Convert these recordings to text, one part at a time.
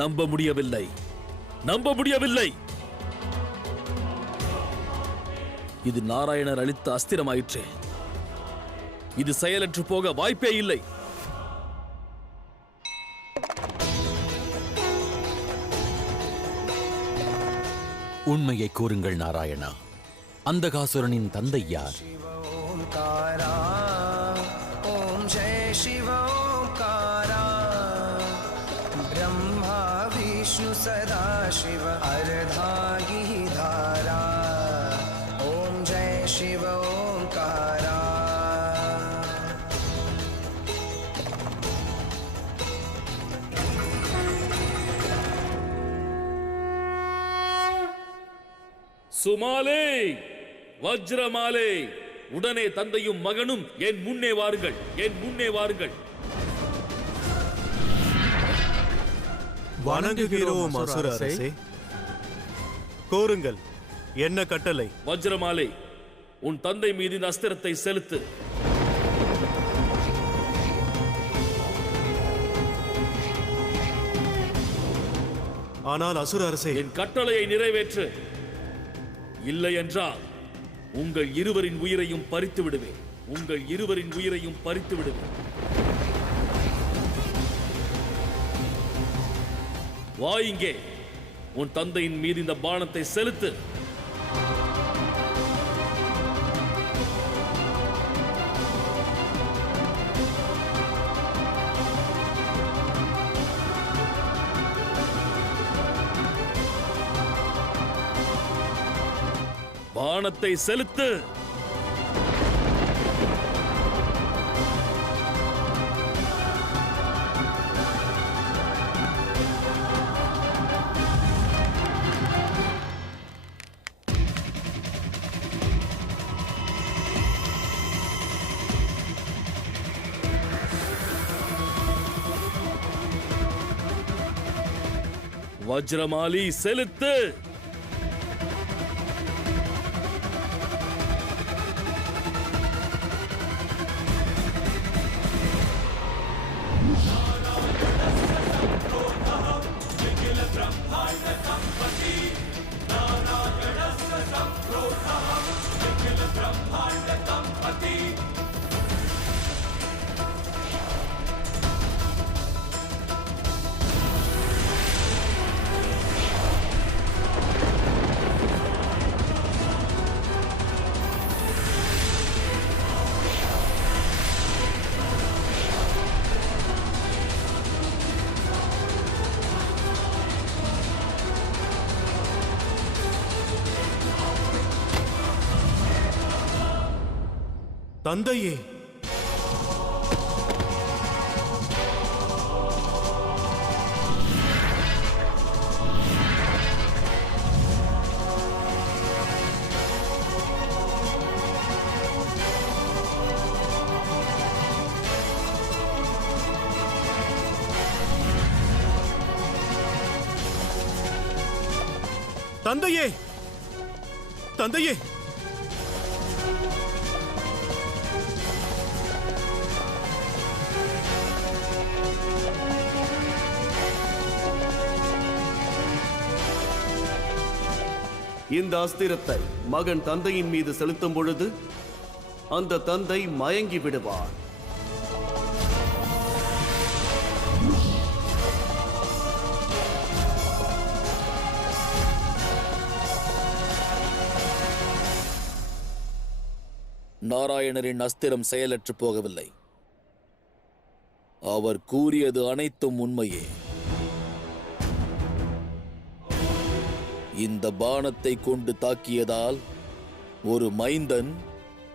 நம்ப முடியவில்லை, நம்ப முடியவில்லை. இது நாராயணர் அளித்த அஸ்திரமாயிற்றே. இது செயலற்று போக வாய்ப்பே இல்லை. உண்மையை கூறுங்கள் நாராயணா. அந்தகாசுரனின் தந்தை யார்? ஓம் ஜெய சிவ ஓம்காரா. பிரம்மா விஷ்ணு சதா சிவ அர்தாகிதாரா. ஓம் ஜெய சிவ ஓம்காரா. சுமாலே, வஜ்ரமாலே, உடனே தந்தையும் மகனும் என் முன்னே வாருங்கள், என் முன்னே வாருங்கள். வணங்குகிறோம் அசுர அரசே. கோருங்கள், என்ன கட்டளை? வஜ்ரமாலே, உன் தந்தை மீது இந்த அஸ்திரத்தை செலுத்து. ஆனால் அசுர அரசே, என் கட்டளையை நிறைவேற்று. இல்லை என்றால் உங்கள் இருவரின் உயிரையும் பறித்து விடுவேன். உங்கள் இருவரின் உயிரையும் பறித்து விடுவேன். வா இங்கே. உன் தந்தையின் மீது இந்த பாணத்தை செலுத்து. பாணத்தை செலுத்து. வஜ்ரமாலி செலுத்து. தந்தையே, தந்தையே, தந்தையே, இந்த அஸ்திரத்தை மகன் தந்தையின் மீது செலுத்தும் பொழுது அந்த தந்தை மயங்கி விடுவார். நாராயணரின் அஸ்திரம் செயலற்று போகவில்லை. அவர் கூறியது அனைத்தும் உண்மையே. இந்த பாணத்தை கொண்டு தாக்கியதால் ஒரு மைந்தன்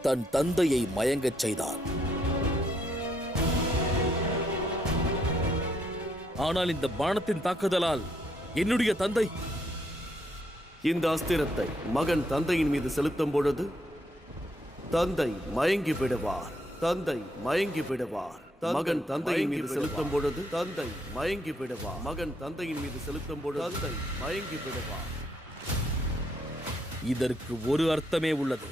தன் தந்தையை மயங்கச் செய்தான். ஆனால் இந்த பாணத்தின் தாக்குதலால் என்னுடைய தந்தை... இந்த அஸ்திரத்தை மகன் தந்தையின் மீது செலுத்தும் பொழுது தந்தை மயங்கி விடுவார். தந்தை மயங்கி விடுவார். மகன் தந்தையின் மீது செலுத்தும் பொழுது தந்தை மயங்கி விடுவார். மகன் தந்தையின் மீது செலுத்தும் பொழுது தந்தை மயங்கி விடுவார். இதற்கு ஒரு அர்த்தமே உள்ளது.